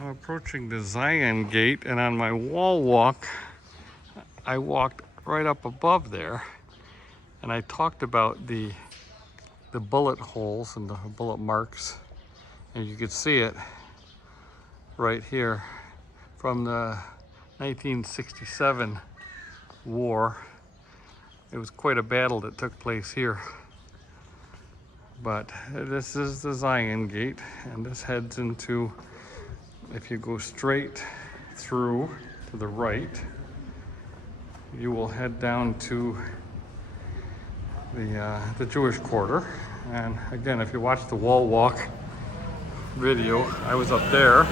I'm approaching the Zion Gate, and on my wall walk, I walked right up above there, and I talked about the bullet holes and the bullet marks, and you could see it right here from the 1967 war. It was quite a battle that took place here. But this is the Zion Gate, and this heads into, if you go straight through to the right, you will head down to the Jewish quarter. And again, if you watch the wall walk video, I was up there.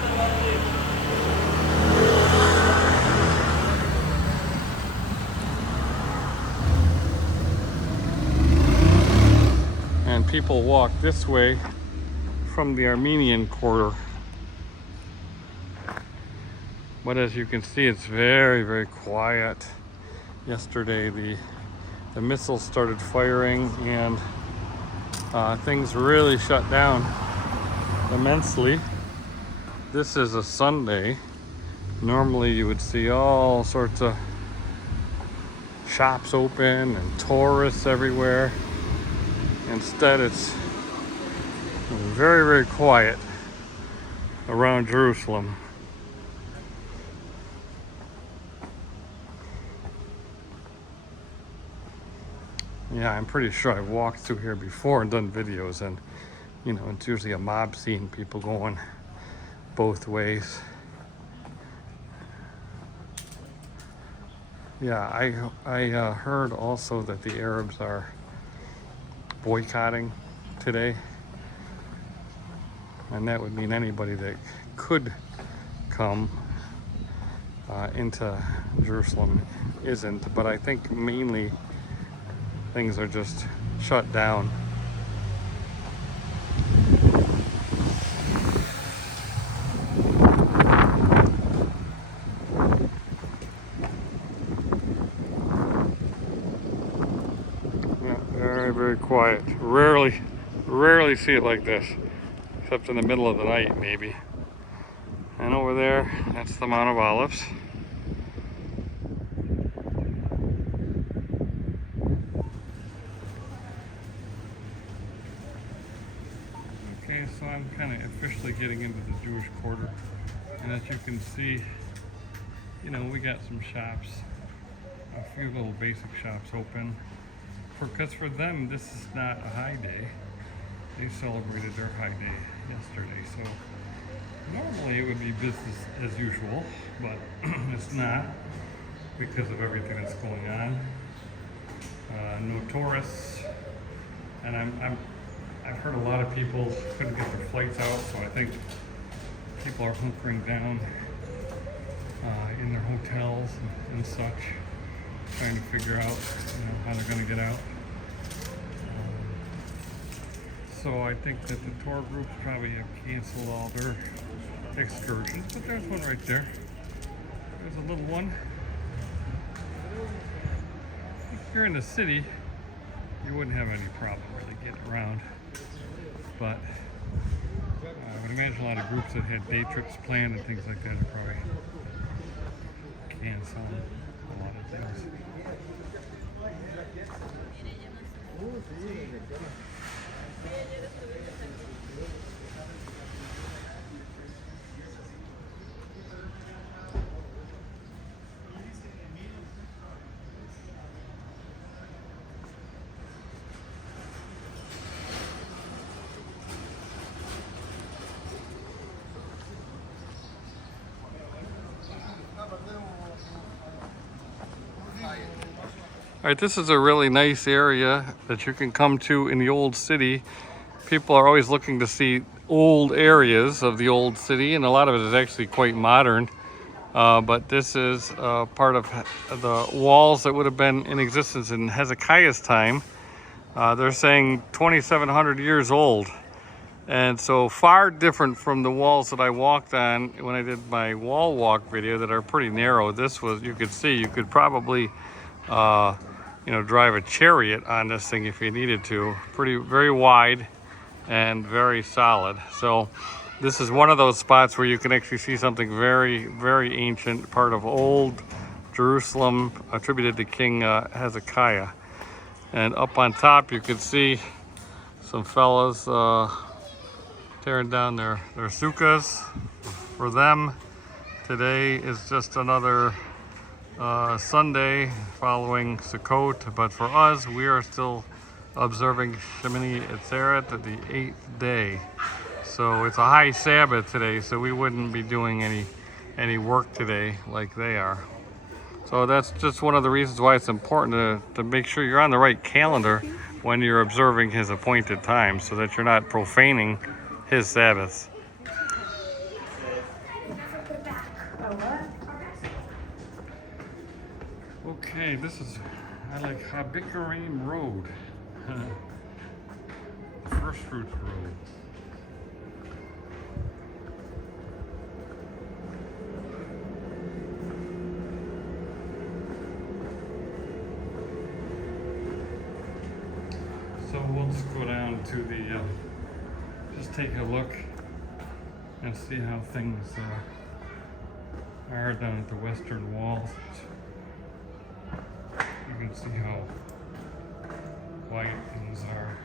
And people walk this way from the Armenian quarter. But as you can see, it's very, very quiet. Yesterday, the missiles started firing, and things really shut down immensely. This is a Sunday. Normally, you would see all sorts of shops open and tourists everywhere. Instead, it's very, very quiet around Jerusalem. Yeah, I'm pretty sure I've walked through here before and done videos, and you know, it's usually a mob scene, people going both ways. Yeah, I heard also that the Arabs are boycotting today, and that would mean anybody that could come into Jerusalem isn't, but I think mainly things are just shut down. Yeah, very, very quiet. Rarely see it like this, except in the middle of the night maybe. And over there, that's the Mount of Olives. Okay, so I'm kind of officially getting into the Jewish quarter, and as you can see, you know, we got some shops, a few little basic shops open, because for them this is not a high day. They celebrated their high day yesterday, so normally it would be business as usual, but it's not because of everything that's going on. No tourists, and I've heard a lot of people couldn't get their flights out, so I think people are hunkering down in their hotels and such, trying to figure out, you know, how they're going to get out. So I think that the tour groups probably have canceled all their excursions, but there's one right there. There's a little one. If you're in the city, you wouldn't have any problem really getting around. But I would imagine a lot of groups that had day trips planned and things like that are probably canceling a lot of things. All right, this is a really nice area that you can come to in the old city. People are always looking to see old areas of the old city, and a lot of it is actually quite modern. But this is part of the walls that would have been in existence in Hezekiah's time. They're saying 2,700 years old. And so far different from the walls that I walked on when I did my wall walk video that are pretty narrow. This was, you could see, you could probably you know, drive a chariot on this thing if you needed to. Very wide and very solid. So This is one of those spots where you can actually see something very, very ancient, part of old Jerusalem, attributed to King Hezekiah. And up on top you can see some fellas tearing down their sukkahs. For them, today is just another Sunday following Sukkot, but for us, we are still observing Shemini Atzeret, the 8th day. So it's a high Sabbath today, so we wouldn't be doing any work today like they are. So that's just one of the reasons why it's important to make sure you're on the right calendar when you're observing his appointed time, so that you're not profaning his Sabbaths. Okay, this is, I like Habikarim Road. First Fruits Road. So we'll just go down to the, just take a look and see how things are down at the western walls. You can see how quiet things are.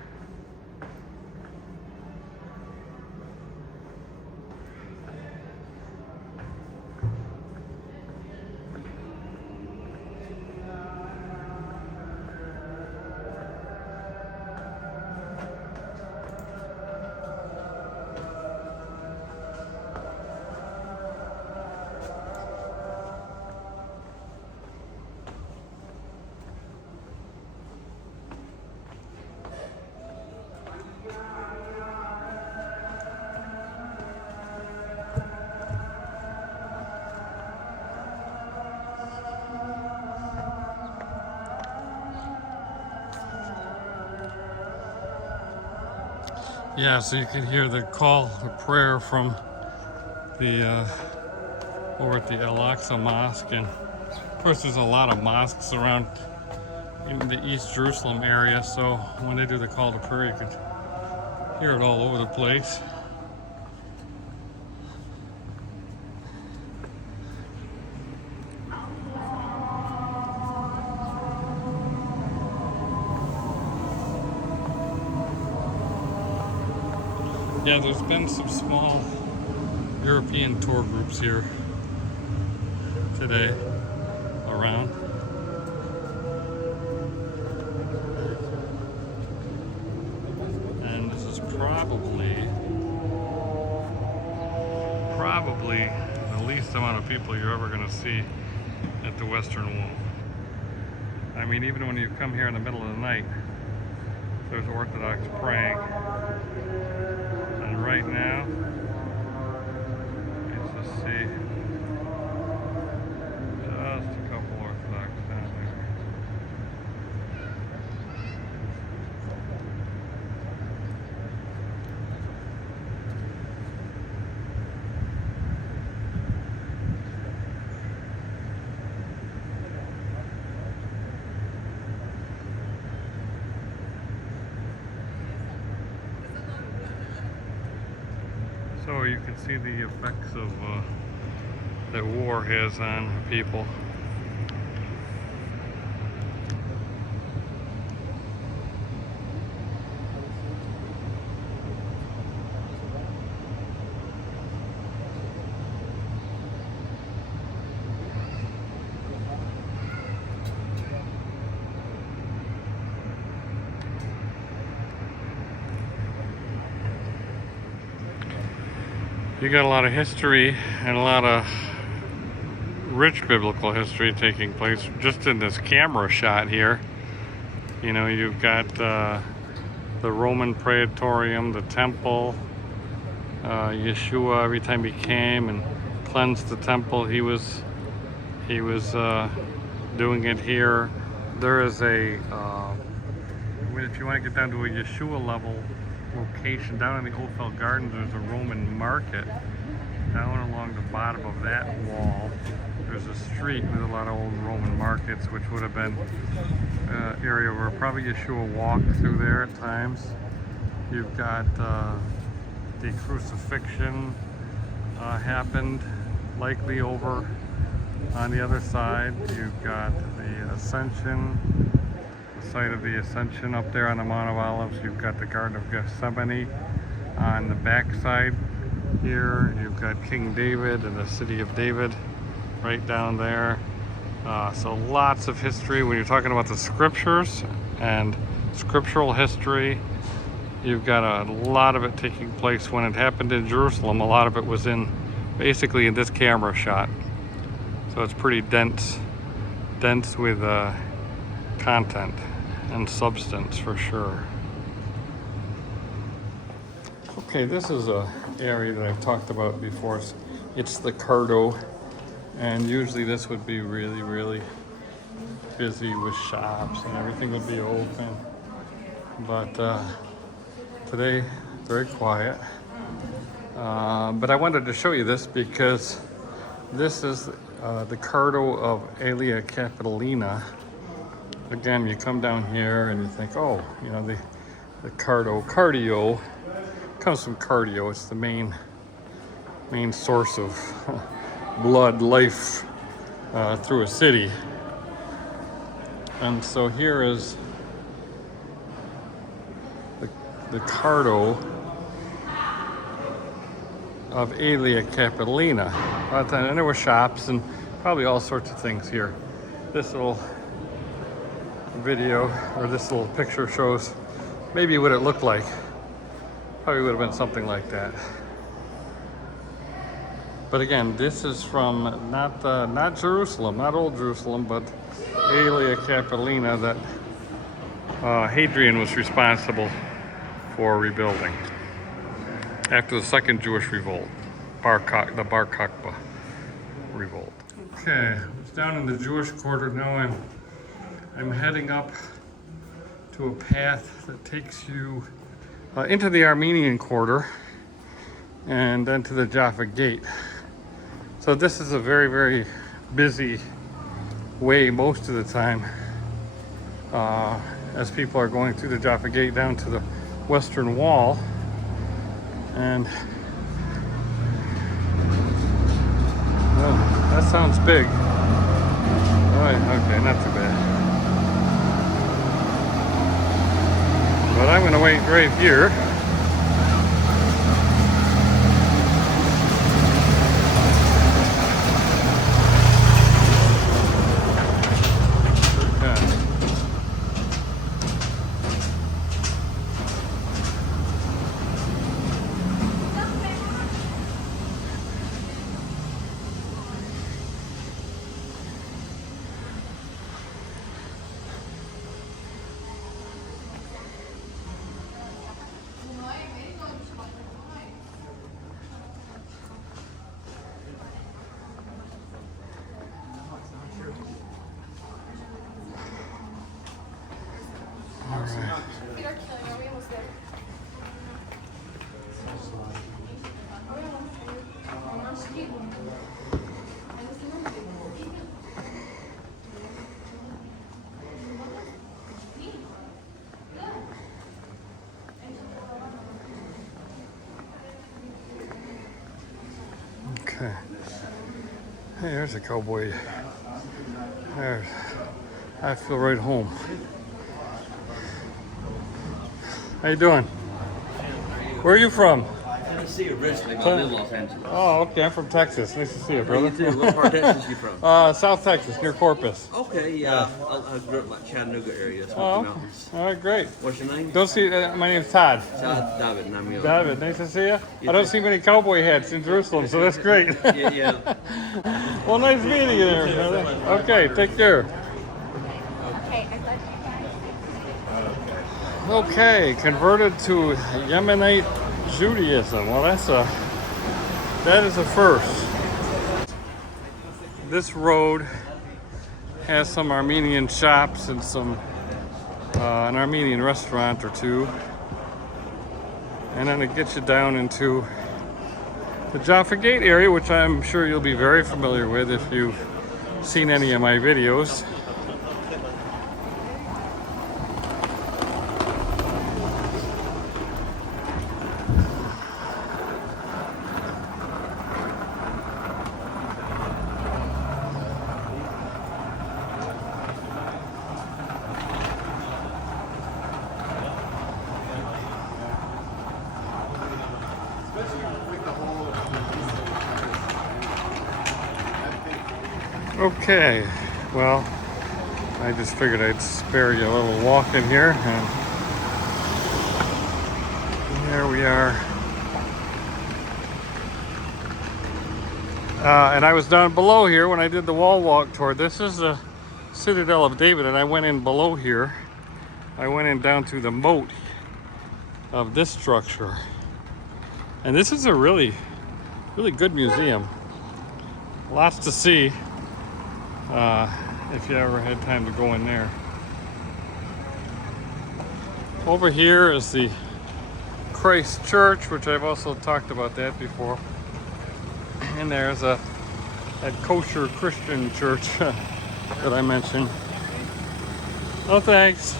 Yeah, so you can hear the call, the prayer from the over at the Al-Aqsa Mosque, and of course there's a lot of mosques around in the East Jerusalem area, so when they do the call to prayer, you can hear it all over the place. Yeah, there's been some small European tour groups here today around. And this is probably the least amount of people you're ever going to see at the Western Wall. I mean, even when you come here in the middle of the night, there's Orthodox praying. And right now, let's just see, just a couple Orthodox down there. So you can see the effects of that war has on people. You got a lot of history and a lot of rich biblical history taking place just in this camera shot here. You know, you've got the Roman Praetorium, the temple. Yeshua, every time he came and cleansed the temple, he was doing it here. There is a if you want to get down to a Yeshua level location, down in the Ophel Gardens, there's a Roman market. Down along the bottom of that wall, there's a street with a lot of old Roman markets, which would have been an area where probably Yeshua walked through there at times. You've got the crucifixion happened, likely over on the other side. You've got the Ascension, the site of the Ascension up there on the Mount of Olives. You've got the Garden of Gethsemane on the back side here. You've got King David and the city of David right down there. So lots of history. When you're talking about the scriptures and scriptural history, you've got a lot of it taking place when it happened in Jerusalem. A lot of it was basically in this camera shot. So it's pretty dense with content and substance for sure. Okay, this is a area that I've talked about before. It's the Cardo, and usually this would be really, really busy with shops and everything would be open. But today, very quiet. But I wanted to show you this because this is the Cardo of Aelia Capitolina. Again, you come down here and you think, oh, you know, the cardio comes from cardio. It's the main source of blood life through a city. And so here is the Cardo of Aelia Capitolina. And there were shops and probably all sorts of things here. This little video or this little picture shows maybe what it looked like. Probably would have been something like that. But again, this is from not Jerusalem, not old Jerusalem, but Aelia Capitolina that Hadrian was responsible for rebuilding after the second Jewish revolt, the Bar Kokhba revolt. Okay, it's down in the Jewish quarter now. I'm heading up to a path that takes you into the Armenian quarter and then to the Jaffa Gate. So this is a very, very busy way most of the time as people are going through the Jaffa Gate down to the Western Wall. And oh, that sounds big. All right, okay, not too bad. But I'm gonna wait right here. Okay. Hey, there's a cowboy. There. I feel right home. How you doing? Where are you from? Tennessee originally, but I live in Los Angeles. Oh, okay. I'm from Texas. Nice to see you, brother. You too. What part of Texas you from? South Texas, near Corpus. Okay, yeah. I grew up in like Chattanooga area, Smoky Mountains. All right, great. What's your name? Don't see. My name's Todd. Todd David, and I'm your David, nice to see you. I don't see many cowboy hats in Jerusalem, so that's great. Yeah. Well, nice meeting you there, brother. Okay, take care. Okay, converted to Yemenite Judaism. Well, that is a first. This road has some Armenian shops and an Armenian restaurant or two, and then it gets you down into the Jaffa Gate area, which I'm sure you'll be very familiar with if you've seen any of my videos. Okay, well, I just figured I'd spare you a little walk in here, and here we are. And I was down below here when I did the wall walk tour. This is the Citadel of David, and I went in below here. I went in down to the moat of this structure. And this is a really, really good museum. Lots to see if you ever had time to go in there. Over here is the Christ Church, which I've also talked about that before. And there's that kosher Christian church that I mentioned. Oh, thanks.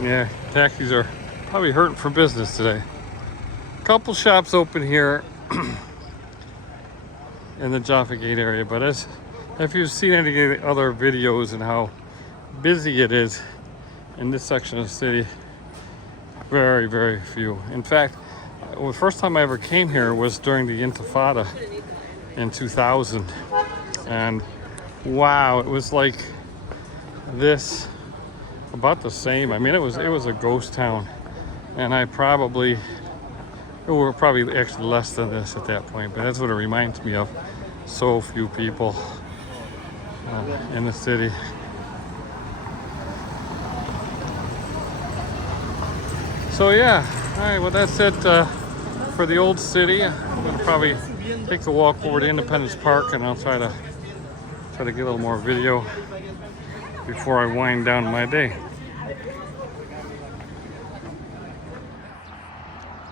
Yeah, taxis are probably hurting for business today. Couple shops open here in the Jaffa Gate area, but if you've seen any other videos and how busy it is in this section of the city, very, very few. In fact, the first time I ever came here was during the Intifada in 2000, and wow, it was like this, about the same. I mean, it was a ghost town, and we were probably actually less than this at that point, but that's what it reminds me of. So few people in the city. So yeah, all right, well that's it for the old city. I'm gonna probably take a walk over to Independence Park, and I'll try to get a little more video before I wind down my day.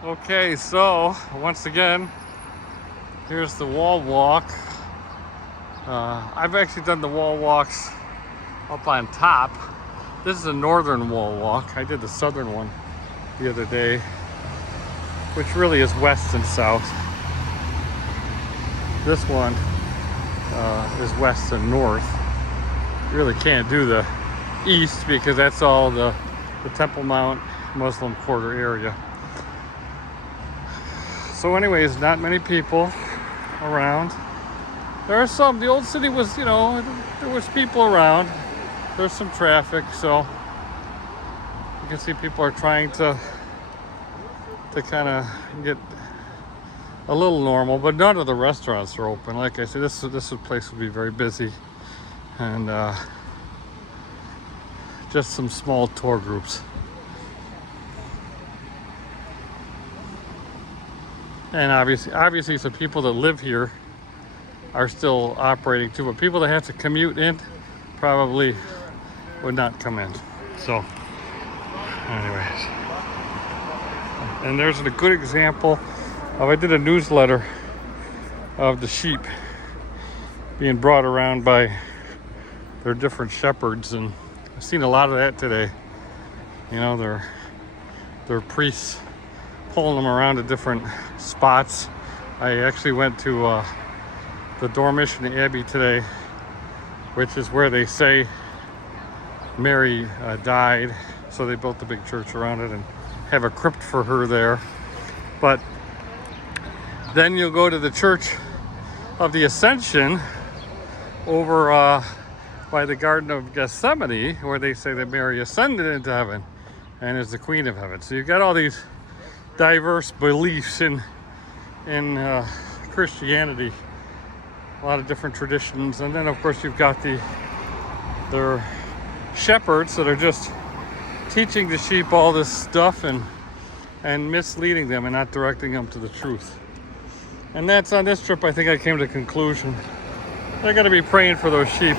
Okay, so once again, here's the wall walk. I've actually done the wall walks up on top. This is a northern wall walk. I did the southern one the other day, which really is west and south. This one is west and north. You really can't do the east because that's all the Temple Mount Muslim Quarter area. So anyways, not many people around. There are some. The old city was, there was people around. There's some traffic, so you can see people are trying to kind of get a little normal, but none of the restaurants are open. Like I said, this place would be very busy, and just some small tour groups. And obviously some people that live here are still operating too, but people that have to commute in probably would not come in. So anyways, and there's a good example of, I did a newsletter of the sheep being brought around by their different shepherds, and I've seen a lot of that today. Their priests pulling them around to different spots. I actually went to the Dormition Abbey today, which is where they say Mary died. So they built the big church around it and have a crypt for her there. But then you'll go to the Church of the Ascension over by the Garden of Gethsemane, where they say that Mary ascended into heaven and is the Queen of Heaven. So you've got all these diverse beliefs in Christianity, a lot of different traditions, and then of course you've got their shepherds that are just teaching the sheep all this stuff and misleading them and not directing them to the truth. And that's on this trip. I think I came to the conclusion they're going to be praying for those sheep.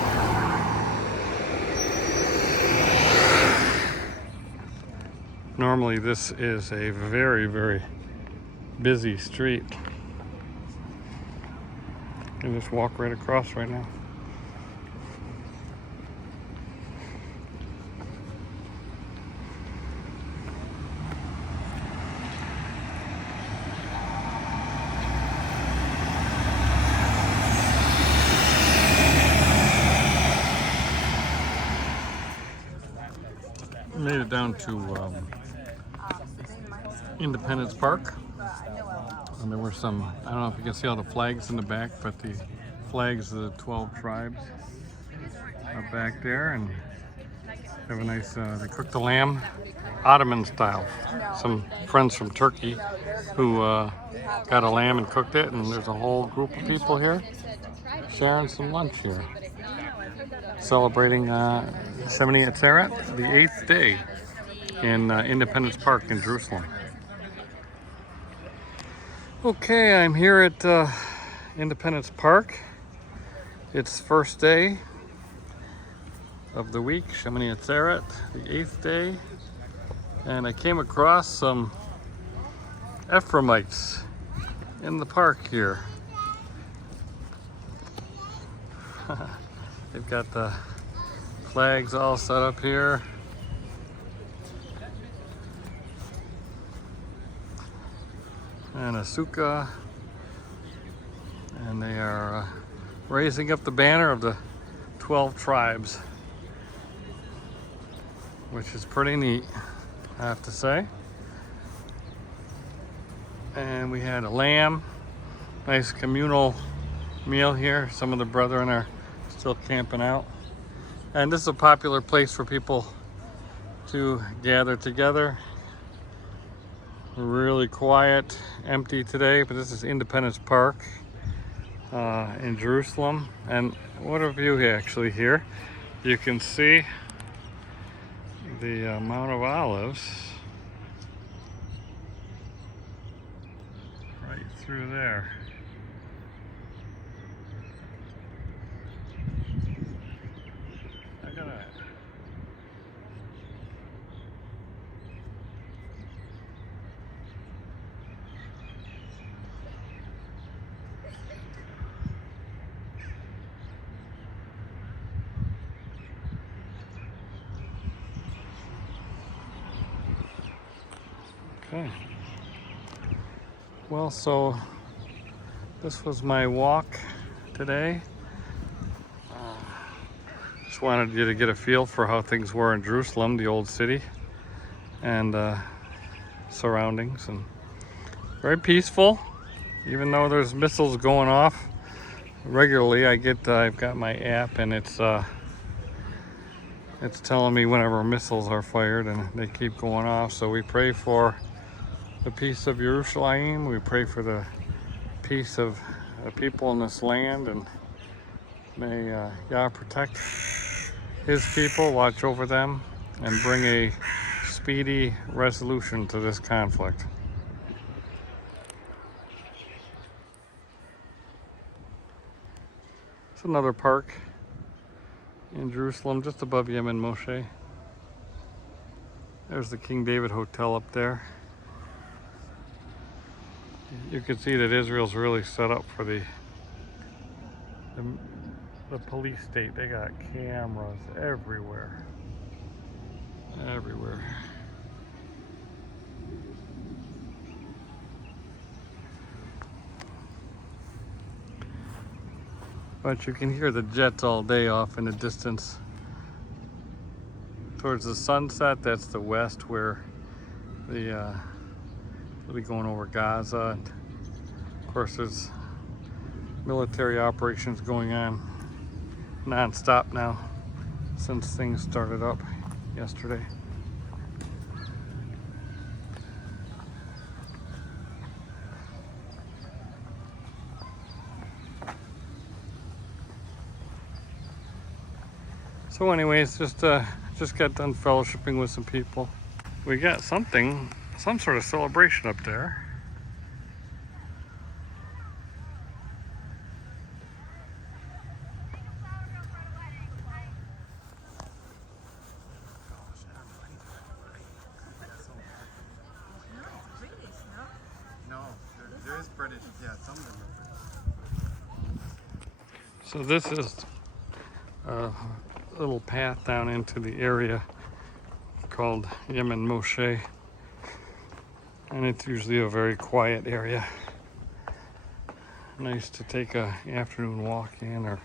Normally this is a very, very busy street. You can just walk right across right now. Made it down to Independence Park, and there were some, I don't know if you can see all the flags in the back, but the flags of the 12 tribes are back there, and have a nice, they cook the lamb Ottoman style. Some friends from Turkey who got a lamb and cooked it, and there's a whole group of people here sharing some lunch here. Celebrating Shemini Atzeret, the 8th day in Independence Park in Jerusalem. Okay, I'm here at Independence Park. It's first day of the week, Shemini Atzeret, the 8th day. And I came across some Ephraimites in the park here. They've got the flags all set up here. And a sukkah. And they are raising up the banner of the 12 tribes, which is pretty neat, I have to say. And we had a lamb, nice communal meal here. Some of the brethren are still camping out. And this is a popular place for people to gather together. Really quiet, empty today, but this is Independence Park in Jerusalem. And what a view actually here. You can see the Mount of Olives right through there. Look at that. Okay. Well, so this was my walk today. Just wanted you to get a feel for how things were in Jerusalem, the old city, and surroundings, and very peaceful. Even though there's missiles going off regularly, I've got my app, and it's telling me whenever missiles are fired, and they keep going off. So we pray for the peace of Yerushalayim. We pray for the peace of the people in this land, and may Yah protect his people, watch over them, and bring a speedy resolution to this conflict. It's another park in Jerusalem, just above Yemen Moshe. There's the King David Hotel up there. You can see that Israel's really set up for the police state. They got cameras everywhere. Everywhere. But you can hear the jets all day off in the distance. Towards the sunset, that's the west, where they'll be going over Gaza. And of course, there's military operations going on non-stop now since things started up yesterday. So anyways, just got done fellowshipping with some people. We got some sort of celebration up there. No, there is British, yeah, some of them are British. So this is a little path down into the area called Yemen Moshe, and it's usually a very quiet area. Nice to take a afternoon walk in, or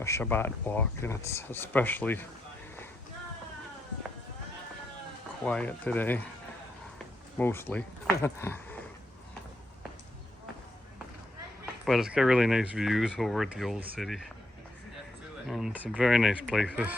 a Shabbat walk, and it's especially quiet today, mostly. But it's got really nice views over at the old city. And some very nice places.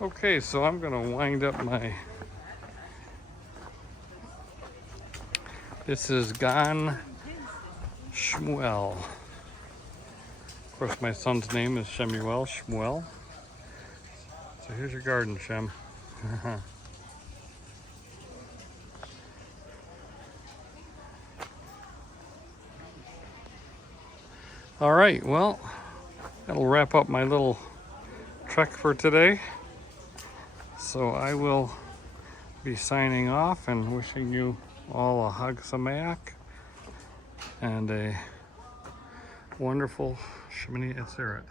Okay, so I'm gonna wind up my. This is Gan Shmuel. Of course, my son's name is Shemuel Shmuel. So here's your garden, Shem. All right, well, that'll wrap up my little trek for today. So I will be signing off and wishing you all a Chag Sameach and a wonderful Shemini Atzeret.